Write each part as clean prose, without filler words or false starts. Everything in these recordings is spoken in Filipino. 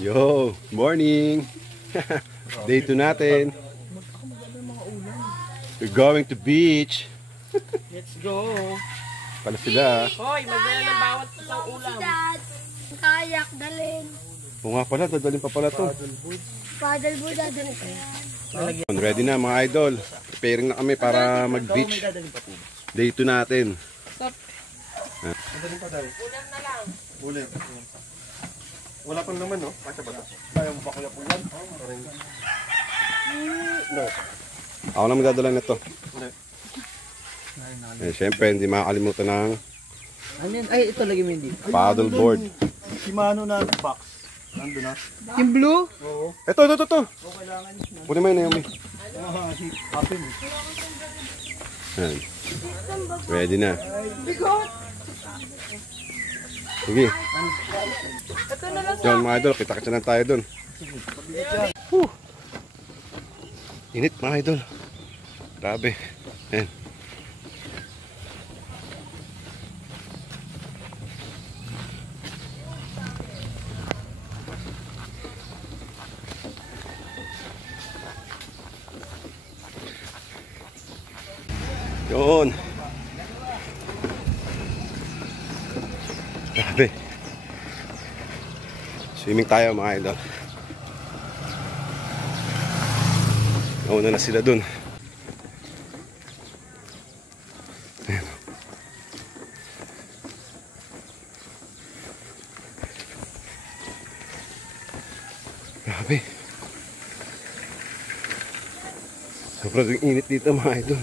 Yo, morning. Day 2 natin. We're going to beach. Let's go. Pala sila. Hoy, magdala ng bawat sa ulam. Kayak, dalhin. O nga pala, dadalhin pa pala to. Paddleboard, dadalhin ko yan. Ready na mga idol. Preparing na kami para mag-beach. Day 2 natin. Stop. Dadalhin pa tayo. Ulam na lang. Ulam. Wala pang naman, no? Kasya ba? Kaya mo ba kaya po yan? No. Ako na magdadala nito. No. Eh, syempre, hindi makakalimutan ng Ano yan? Ay, ito lagi mo hindi. paddleboard. Shimano na box. Nandun na. Yung blue? Oo. Ito. O, kailangan na. Kunin mo yun, Naomi. Hapin. Yan. Ready na. Bigot! Sige. Ito na lang. Yan mga idol, kita-kita na tayo dun. Init mga idol. Grabe. Yan. Yun. Grabe. Swimming tayo mga idol. Nauna na sila dun. Ayan. Grabe. Sobrang init dito mga idol.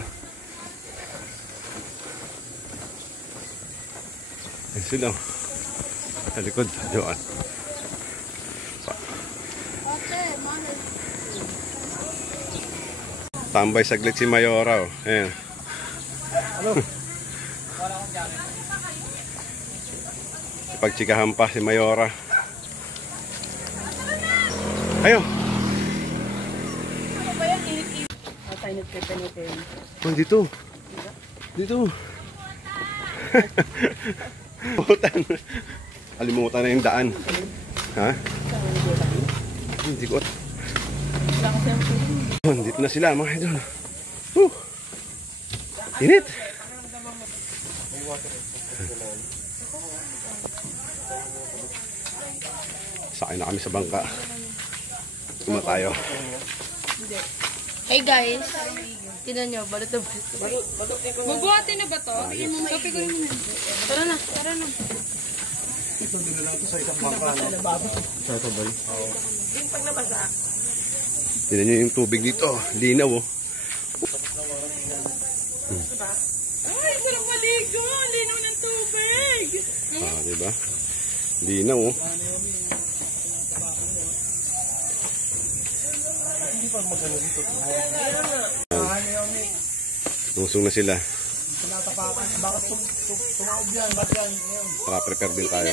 Ayan sila. Sa likod. Diyan. Tambay saglit si Mayora. Oh. Ayan. Pagtsikahan pa si Mayora. Ayo. Oh, dito. Dito. Kalimutan na yung daan. Ha? Hindi ko. Dito na sila mga idol. Init. Sakay na kami sa bangka. Tuma tayo. Hey guys. Tinan nyo, balot na balot. Mabuhatin na ba to? Kapi ko yun. Tara na, tara na. Ito din lang ito sa isang bangka. Sa ito ba? Oo. Yung pag nabasa. Tignan nyo yung tubig dito. Linaw oh. Ay, sarap maligo. Linaw ng tubig. Ah, diba? Linaw oh. Hindi pa magano dito. Lusong na sila. Tinatapakan. Bakit tumaob yan? Ba't yan? Prepare din tayo.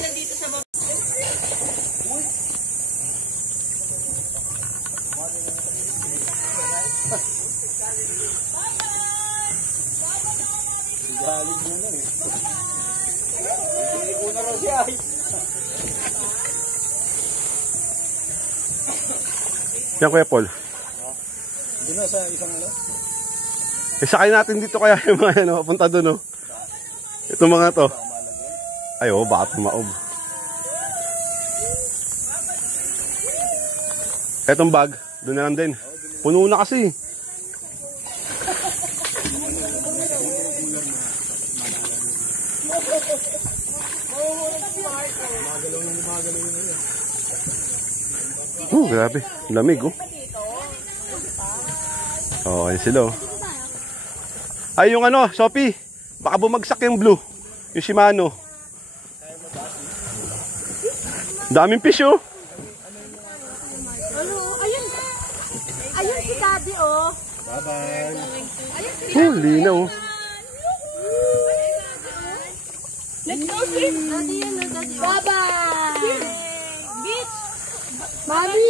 Galig mo na eh. Hindi ko na raw siya. Yan Kuya Paul. Doon na sa isang ano? Isakay natin dito kaya yung mga ano, punta doon oh. Itong mga to. Ay oh, baka tumaob. Etong bag, doon na lang din. Puno na kasi. Grabe, lamig oh. Oh, ayun sila oh. Ay, yung ano, Sophie, baka bumagsak yung blue. Yung Shimano. Daming fish oh. Ano, ayun. Ayun si Daddy oh. Bye-bye. Oh, linaw oh. Let's go swim. Daddy yan oh, Daddy. Bye-bye. Beach. Mami,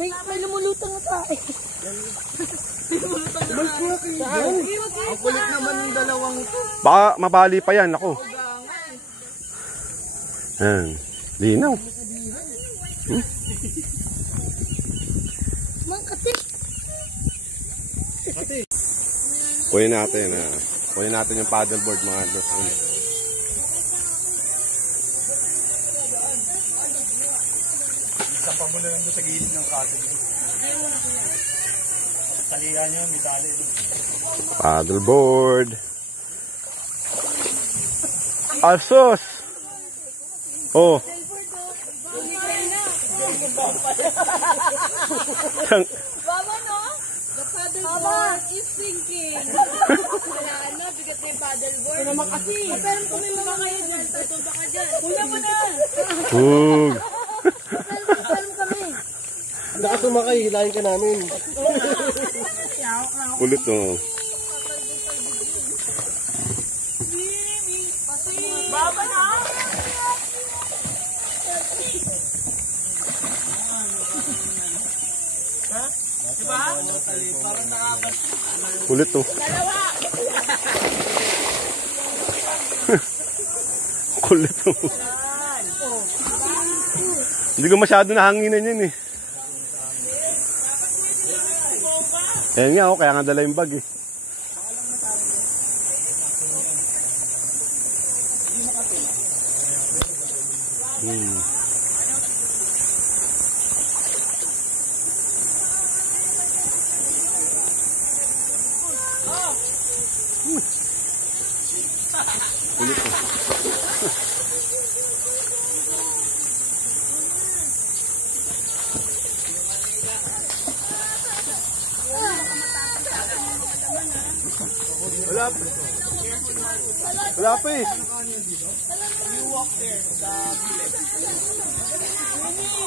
may lumulutang na tayo. Ang kulit naman yung dalawang ito. Baka mabali pa yan, ako. Ayan, linaw. Kunin natin, kunin natin yung paddleboard mga idol. Isang pamulo lang doon sa gilid ng katin. Talihan niya, may tali. Paddleboard. Asos! Oh. Baba, no? The paddleboard is sinking. Wala na, bigat na yung paddleboard. Ito naman kasi. Pero kung may mga kayo dyan, tatumba ka dyan. Kuya mo na! Hug! Salam kami. Hindi ka sumakay, hilahin ka namin. Kulit no. Baba na! Kulit to. Kulit to. Hindi ko masyado nahanginan yan eh. Ayan nga ako, kaya nga dala yung bag eh. Kulit to. Wala pa. Wala pa eh.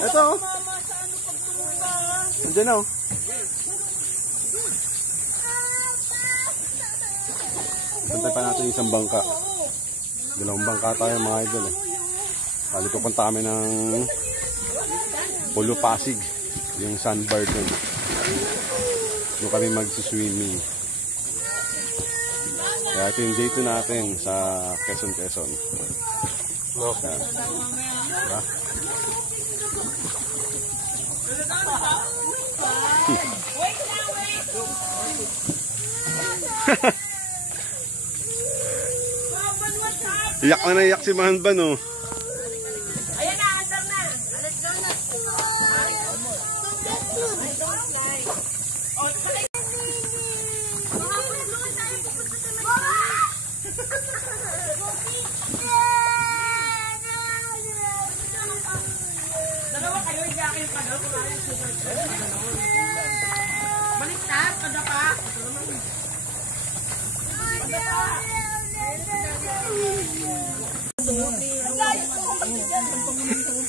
Ito oh. Nandiyan na oh. Pantay pa natin isang bangka. Dalawang bangka tayo mga idol eh. Kali pupunta kami ng Pulo Pasig. Yung sandbar dun. Doon kami magsiswimming. Kaya ito yung date natin sa Quezon. No. Diba? Iyak na iyak si Mahanban oh. Ayan na, andar na. Let's go na. Dalawa kayo, iyakin pa daw. Baliktad, kada pa.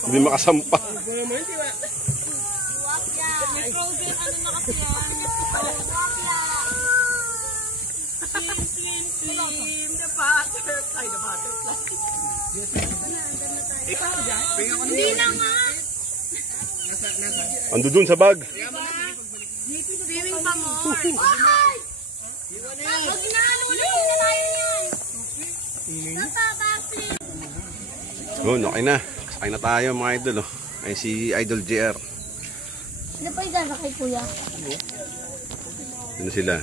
Hindi makasampa. May frozen ano na kasi yan. Swim. The butterfly. The butterfly. Hindi na nga. Ando dun sa bag. Swimming pa mo. Ay! Wag na, ulit na tayo yan. Oh, okay na. Sakay na tayo mga idol oh. Ay si Idol JR. Ano pa yung kay kuya? Ano sila?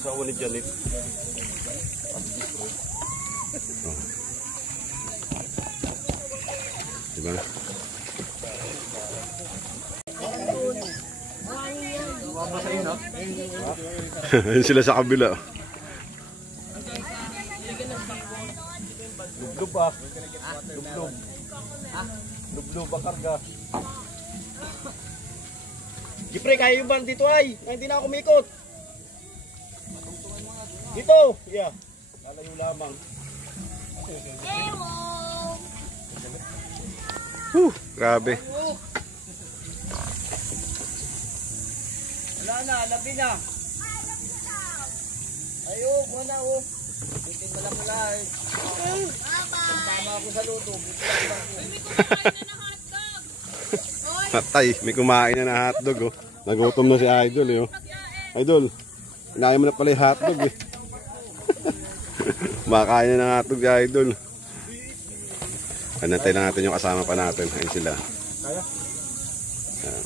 Sa ulit dyan eh. Oh. Diba? Ayun sila sa kabila. Lublub ah. Lublub. Lublub ang karga. Gipre, kaya yung ban dito ay. Hindi na ako kumikot. Dito. Yeah. Lalayo lamang. Grabe. Wala na, labi na. Ayo, muna oh. Bitin mo lang mula eh. Tama ako sa luto. Patay, may kumain na ng hotdog oh. Nagutom na si Idol eh oh. Idol, kinain mo na pala yung hotdog eh. Makain na ng hotdog si Idol. Anantay na natin yung kasama pa natin. Ayun sila. Kaya? Ayan.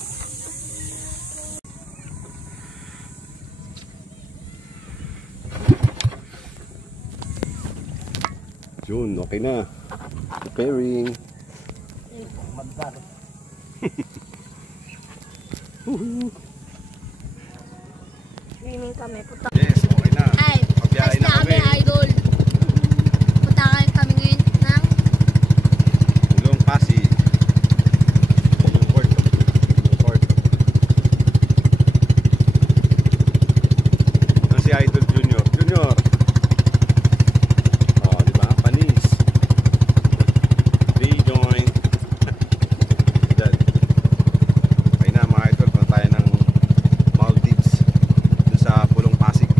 Yun, okay na. Preparing. Swimming kami. Punta. Yes, okay na. Ay, Pabiyahe na kami. idol. Punta kami ngayon ng Long Pasig. Yung port. Yung port. Ang si Idol Junior. Junior! Oh, di ba? Panis. Rejoin. Dad. Okay na mga idol. Punta tayo ng Maldives. Doon sa Pulong Pasig.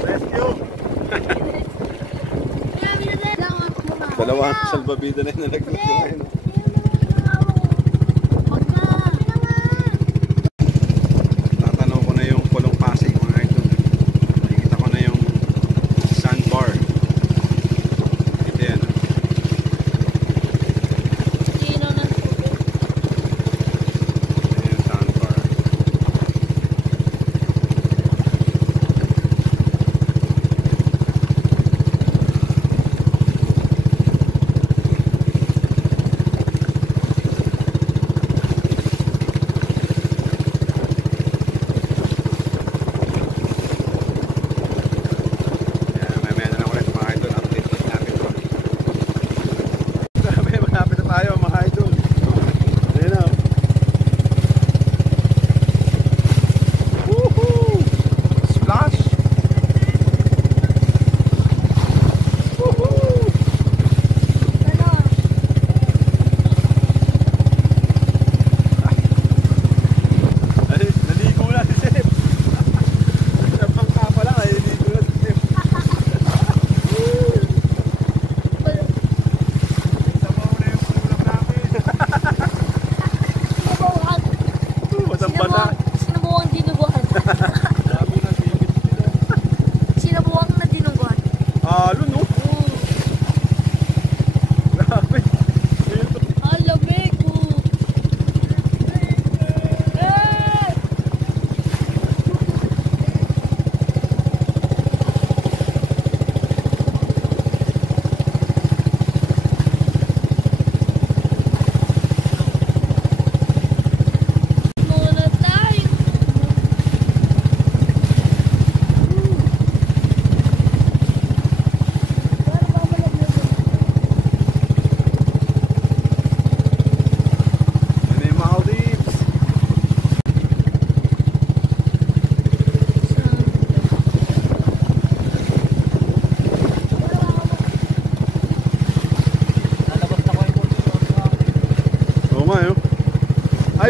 Rescue! Dalawang salbabida na yung nalaglag ngayon. Tatanaw ko na yung Pulong Pasig mga idol. Nakikita ko na yung sandbar. Ito yan. Ito yung sandbar.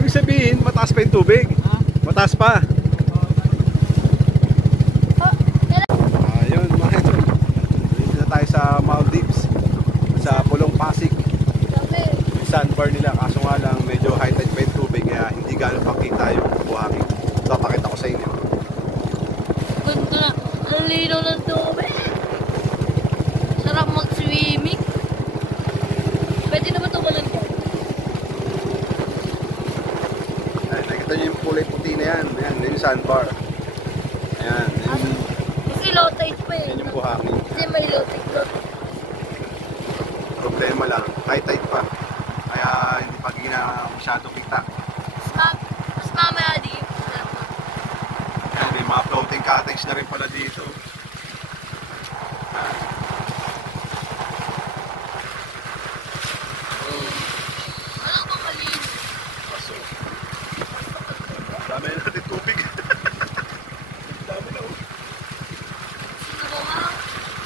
Ibig sabihin, mataas pa yung tubig. Mataas pa. Ayun, mga ito. Dito na tayo sa Maldives. Sa Pulong Pasig. Yung sandbar nila. Kaso nga lang, medyo high tide pa yung tubig. Kaya hindi gano'ng pakita yung buhangin. Ito, pakita ko sa inyo. Ganda. Ang linaw ng tubig. Sarap mag-swimming. Pwede na ba ito walang dyan? Nakita nyo yung kulay puti na yan. Ayan, yun yung sandbar. Ayan, yun, Kasi low tide pa eh. yun yung buhangin. Kasi may low tide pa. Problema lang, high tide pa. Kaya hindi pa masyado kita. Mas mamaya di. Ayan, may mga floating cottage na rin pala dito. Ano ba kalin? Paso. Dami na natin tubig. Dami na.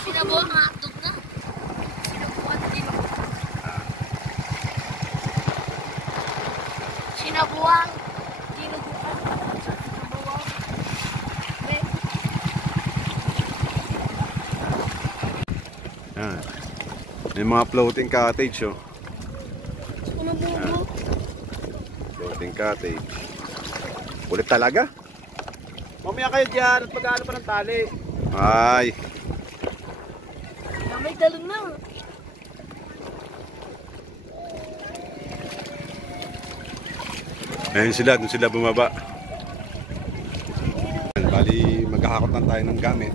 Sinabuang ang hotdog na. Sinabuang din. Sinabuang. Dinuguan. Sinabuang. Ayan. May mga floating cottage, oh. Sinabuang. Floating cottage. Kulit talaga? Mamaya kayo dyan at mag-ano pa ng tali. Ay. May talon na. Ayun sila, dun sila bumaba. Bali, maghahakot lang tayo ng gamit.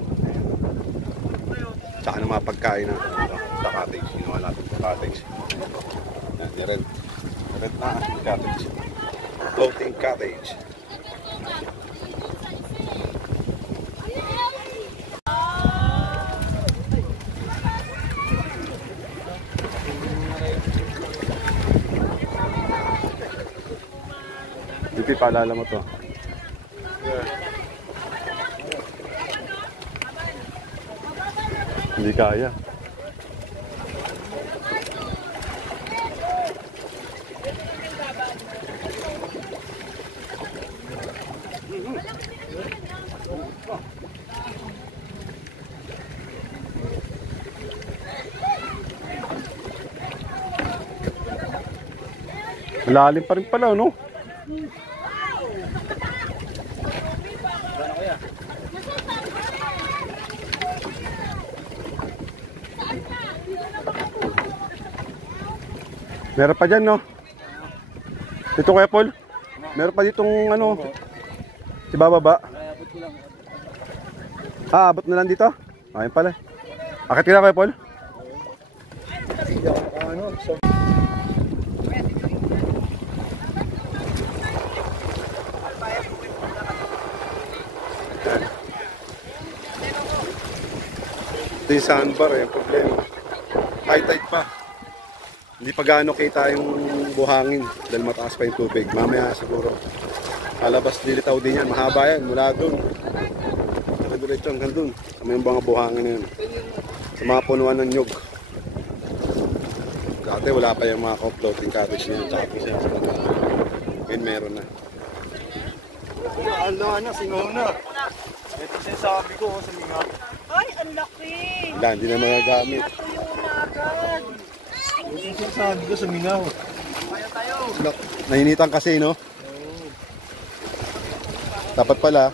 Tsaka ng mga pagkain na sa cottage. Ginawa natin sa cottage. Yan, nirent. Nirent na ang cottage. Floating cottage. Hindi, paalala mo to. Hindi kaya. Lalim pa rin pala, no? Meron pa dyan, no? Dito kaya, Paul? Meron pa ditong ano? Si bababa. Ah, abot na lang dito? Ayun pala. Akit ka na kaya, Paul? Ito yung sandbar eh, problema. High tide pa. Hindi pa gaano kita yung buhangin dahil mataas pa yung tubig. Mamaya siguro kalabas dilitaw din yan. Mahaba yan mula doon. Diretso hanggang doon. Sa may mga buhangin na yun. Sa mga punuan ng nyug. Dati wala pa yung mga floating cottage na yun. Tsaka po siya sa mga. Ngayon meron na. Ano, singaw na. Ito sinasabi ko sa mga. Ay, ang laki. Wala, hindi na magagamit. Natuyo na agad. Ito sinasabi ko sa mingaw. Nainitan kasi, no? Dapat pala.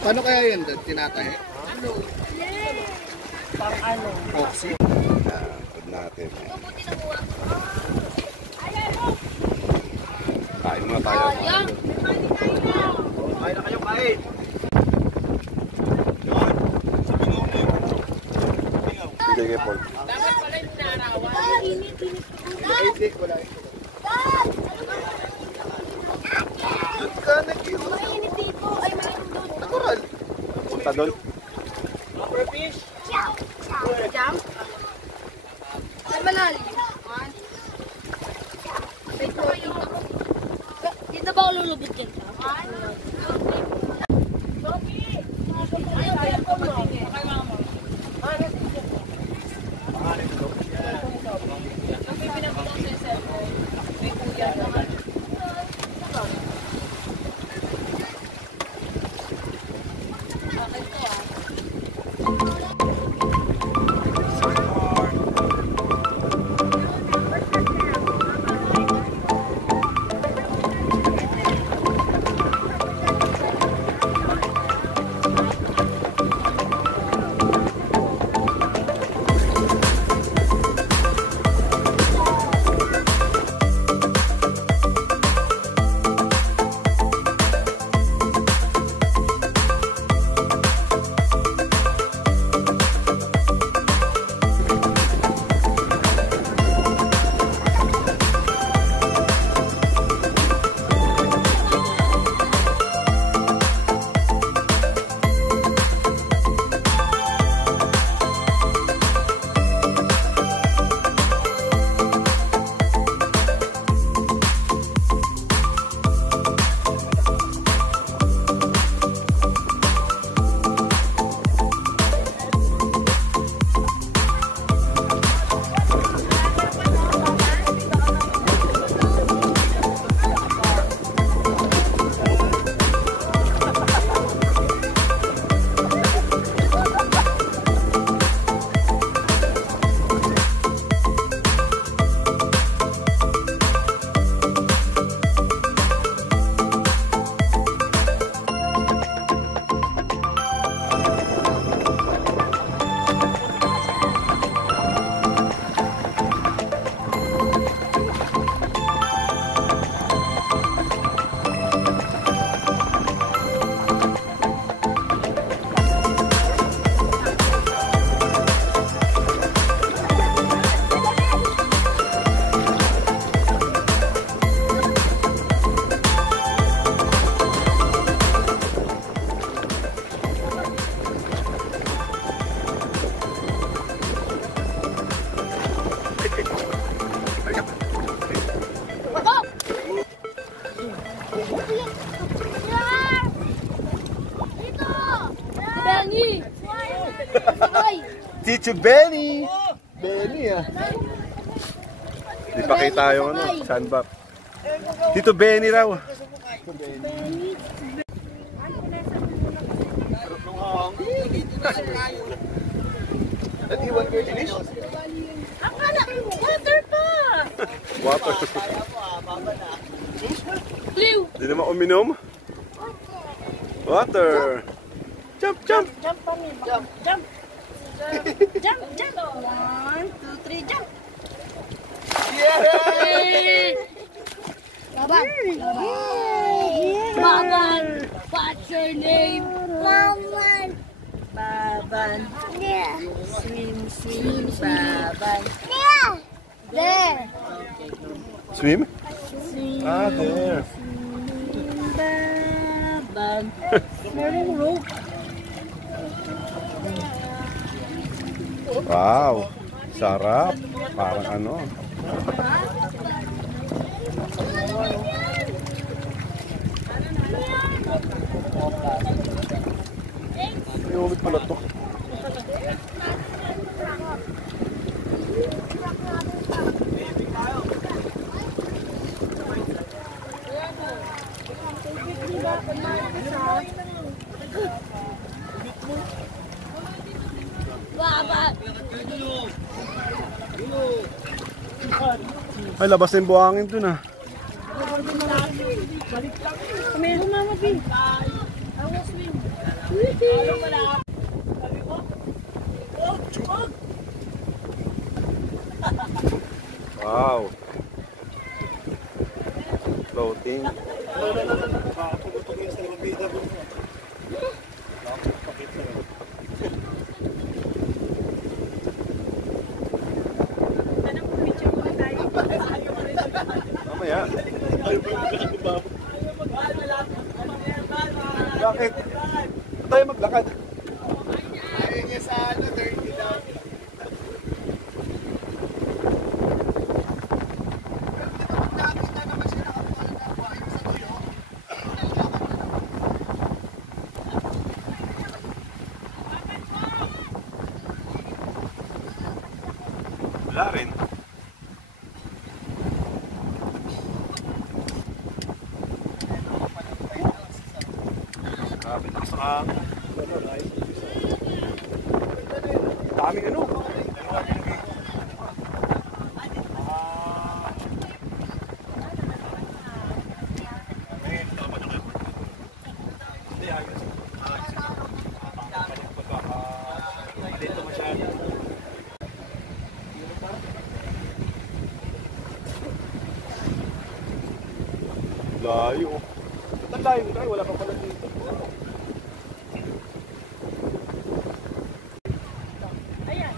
Paano kaya yun? Tinatay? Pang ano? Oxy? Pag natin. Kain muna tayo. Kain na kayo, kain! Bigay kay Paul. Dapat pala yung narawan. Init. Mainit, wala ito. Mainit dito. Ay, mainit doon. Natural. Punta doon. Jump. Ay, malalim. May floating ako. Dito ba ako lulubot yan? Tito Benny! Benny ah. Di pa kita yung ano, sandbar. Tito Benny raw. Nag-iwan kayo, Dinis? Akala, water pa! Water. Kaya mo baba na. Di naman uminom. Water. Jump, jump. Jump, Tommy. Jump. Jump. Jump, jump. 1, 2, 3, jump. Yeah! Laban. Baban. What's your name? Baban. Baban. Yeah. Swim, swim, Baban. Yeah. There. Swim? Swim. Ah, there. Baban. Meron rope. Wow. Sarap. Parang ano. May ulit pala to. Baban. Ay, labas na yung buhangin dun ah. Kami humama din. I will swim. Wow. Floating. Mamaya. Bakit? Ba't tayo maglakad? Ayaw niya sa ano, 30 daw. Nakita naman siya nakakuha ng kapwa yung sa tuyo. Wala rin. Grabe na sa daming ano. Layo. Ang layo tayo, wala pa pala dito. Ayan.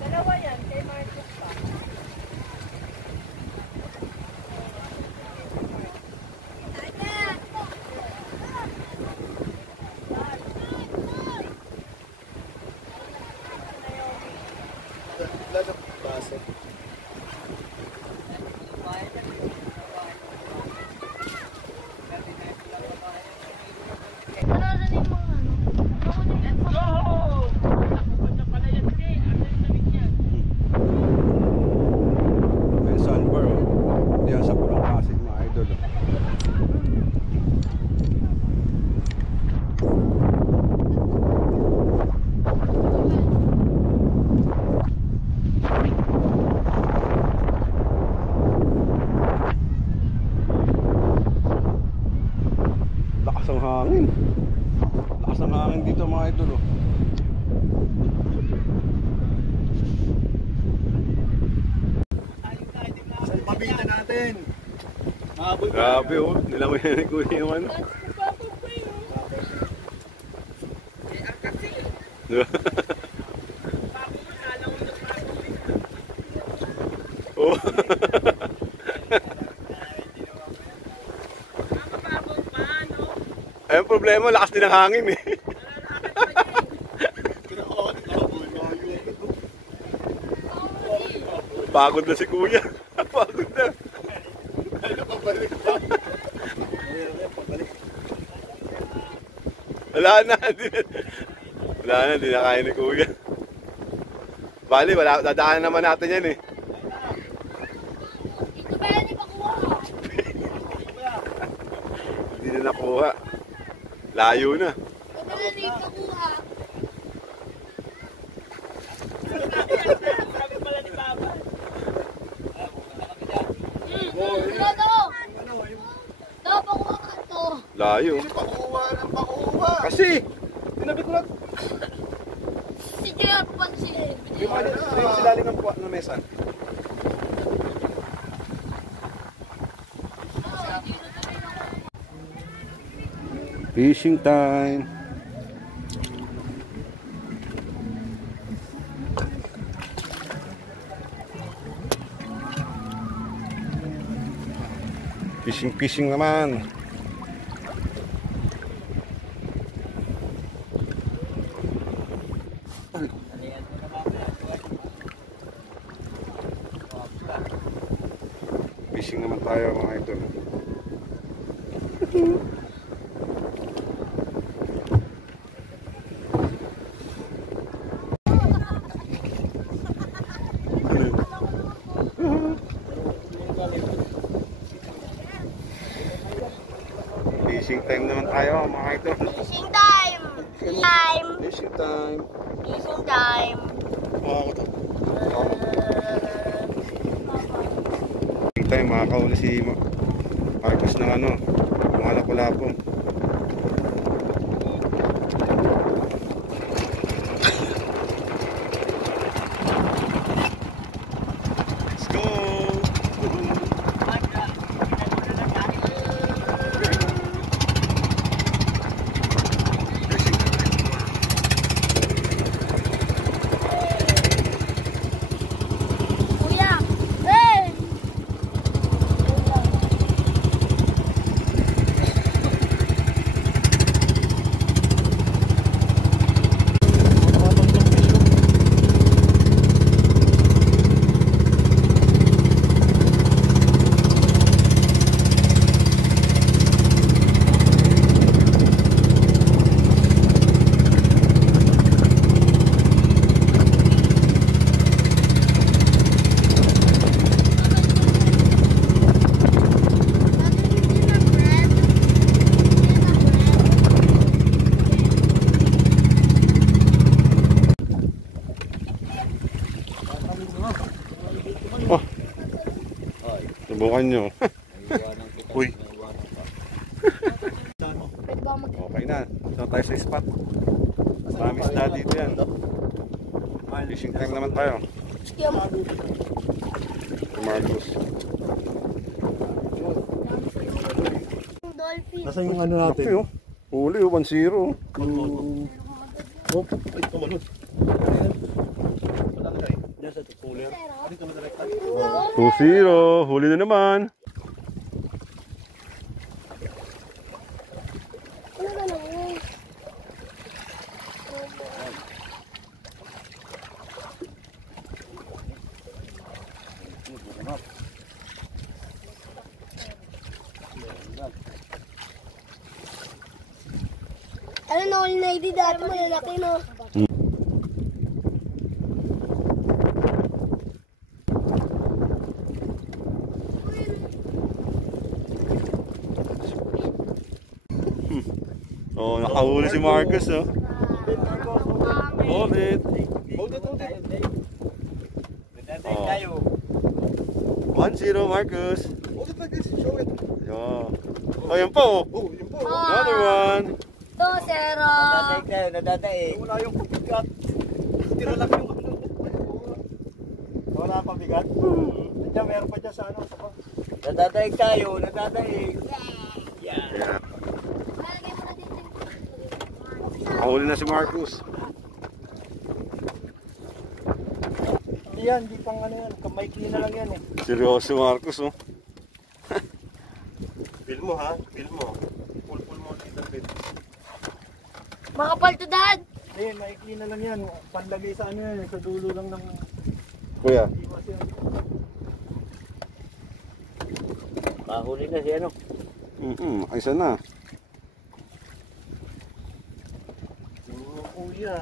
Dalawa yan. Kay Marcos pa. May sunbar oh. Diyan sa Purong Pasig mga idol oh. Lakas ang hangin. Lakas ang hangin dito mga idol oh. Pabita natin. Grabe oh, nilangoy na ni Kuya yung ano. Oh. Ay, ang problema, lakas din ang hangin eh. Pagod na si Kuya. Pagod na. Wala na. Wala na, di na kaya ni Kuya. Bali, dadaanan naman natin yan eh. Ito ba yan ipakuha? Hindi na nakuha. Layo na. Ito ba yan ipakuha? Sabi pala ni Baba. Layo. Pakuha ng pakuha. Kasi, tinabi ko na. Si Jeff, pansin. Yung silalim ng mesa. Fishing time. Fishing naman. Fishing naman tayo mga idol. Fishing time naman tayo mga idol. Fishing time! Fishing time. Fishing time! Fishing time, makakauli si Marcos ng ano, mga lapu-lapo. Let's go! Kuya! Hey! Subukan nyo. Uy. Okay na. So tayo sa spot. Marami isda dito yan. Fishing time naman tayo. Marcos. Dolphin. Nasaan yung ano natin? Okay, oh. Huli, 1-0. Oh, ay, tumalon. Wala na kayo. Diyan sa tukuler. Dito na direct. 2-0. Huli na naman. Ano ba naman? Ano na all night dati malalaki no? Oh, nakahuli si Marcos, oh. Hold it. Hold it, hold it. Oh. 1-0 Marcos. Hold it like this. Show it. Yeah. Oh, yan pa, oh. Oh, yun po. Another one. 2-0. Nadadaig. Wala yung pabigat. Tira lang yung ano. Wala ang pabigat. Diyan, meron pa dyan sa ano. Sa bang. Nadadaig tayo, nadadaig. Yeah. Nakahuli na si Marcos. Hindi yan, hindi pang ano yan. Kamay clean na lang yan eh. Seryoso Marcos, oh. Bill mo ha, bill mo. Pull mo dito, bill. Makapal to dad. Hindi, maikli na lang yan. Panlagay sa ano yan, sa dulo lang ng Kuya. iwas yan. Mahuli na si ano. Ayos na. Kuya.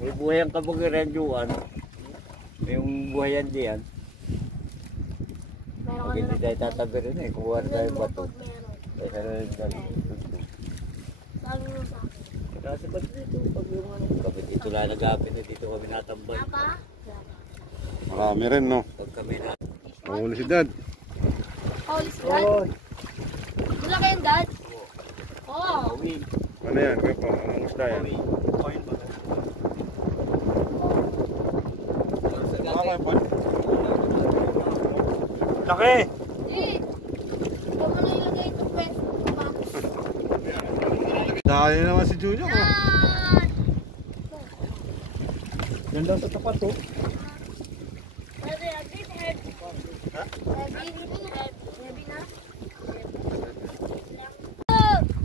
May buhay ang kabugiran yun. Yung buhayan diyan. Meron Pag hindi tayo tatabi rin eh. Kuha na tayo bato. Kaya sa rin tayo. Sabi mo sa akin. Kasi ba't dito? Pag yung ano. Kapit dito lang nag-apin na dito kami natambay. Papa? Marami rin, no? Pag kami na. Nakahuli si Dad. Holy God. Malaki yan, Dad? Oo. Ano yan? Kaya po, anong isda yan? Laki! Eh, huwag mo na ilagay itong pwesto sa box. Dahil naman si Junior. Yan! Yan lang sa tapat oh. Pwede, agad, heavy. Heavy na?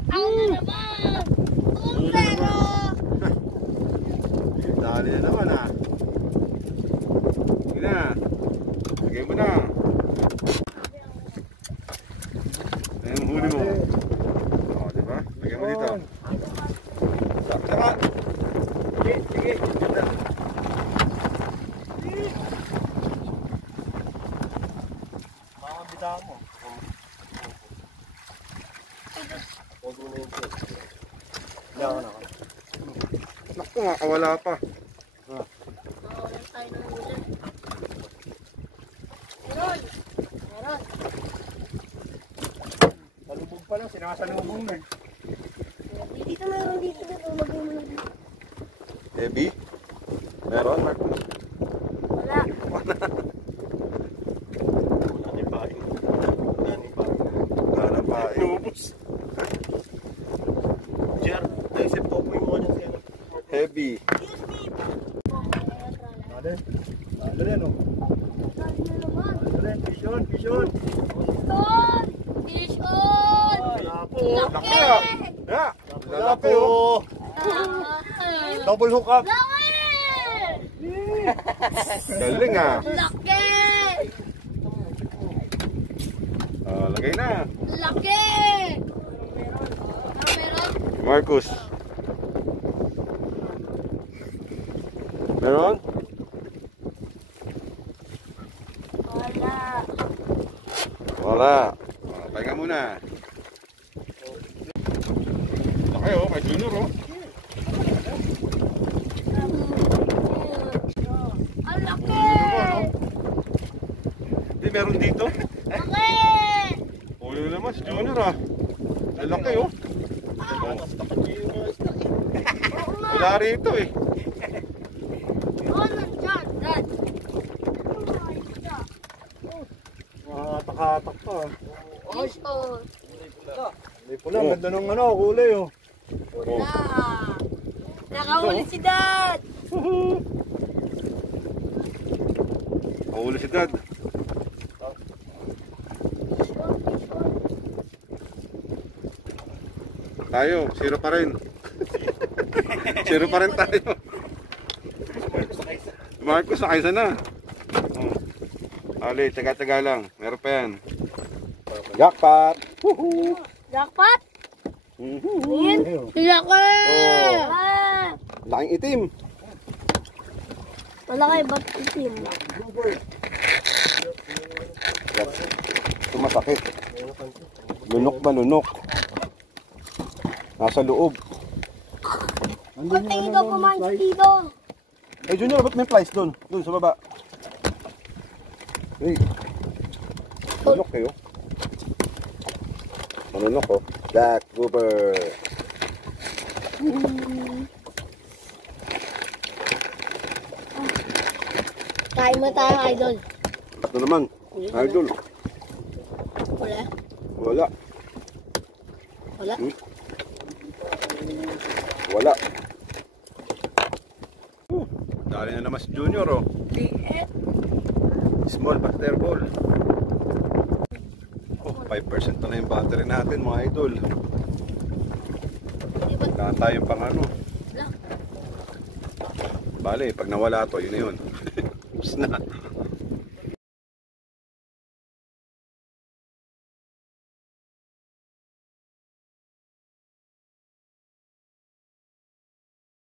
Ako na naman! Pero! Dahil na naman ah. Sige na. Lagay mo na. Ayan ang huli mo. O, diba? Lagay mo dito. Saka. Sige, sige. Makakabita mo. Huwag mo na yung plate. Hindi ako na. Naku, makawala pa. Walang tayo ng huli. Meron! Meron! Salubog pa lang, sinasalubong na eh. Dito meron dito. Lagay mo na dito. Heavy? Meron, Marcos? Wala. Nani pa eh. Nani pa. Wala pa eh. Lubos. Jer, naisip ko po yung mga dyan siya. Heavy. Nade. Nade rin oh. Nade rin. Fish on, fish on. On! Fish on! Wala po. Laki ah! Ya! Wala po. Double hook up. Laki! Galing ah! Laki! Lagay na. Laki! Meron? Marcus. Meron? Wala. Wala. Pahinga muna. Laki oh, kay Junior oh. Ang laki! Hindi, meron dito. Laki! Ulo naman si Junior ah. Ang laki oh. Wala rito eh. Oh, nandyan, Dad. Taka-tak pa. Fish on. Hindi po lang, ganda ng ano, kulay oh. Wala. Nakahuli si Dad. Ulo si Dad. Tayo, zero pa rin. Zero pa rin tayo. Marcos, sakay sana. Ali, tsaga-tsaga lang. Meron pa yan. Jackpot! Woohoo! Jackpot? Mhm. Laki! Oh. Laking itim. Malaki, ba't itim? Ito masakit. Lunok ba lunok? Nasa loob. Patingin ka pumanch dito. Eh Junior, ba't may flies doon? Doon sa baba. Hey. Lunok kayo. Manunok oh. Jack Goober. Kain mo tayo, idol. Ito naman. Idol. Wala? Wala. Wala? Wala. Dali na naman si Junior oh. Small butter ball. Oh, 5% na lang yung battery natin mga idol. Kaya tayong pang ano. Bale, pag nawala to, yun na yun. Tapos na.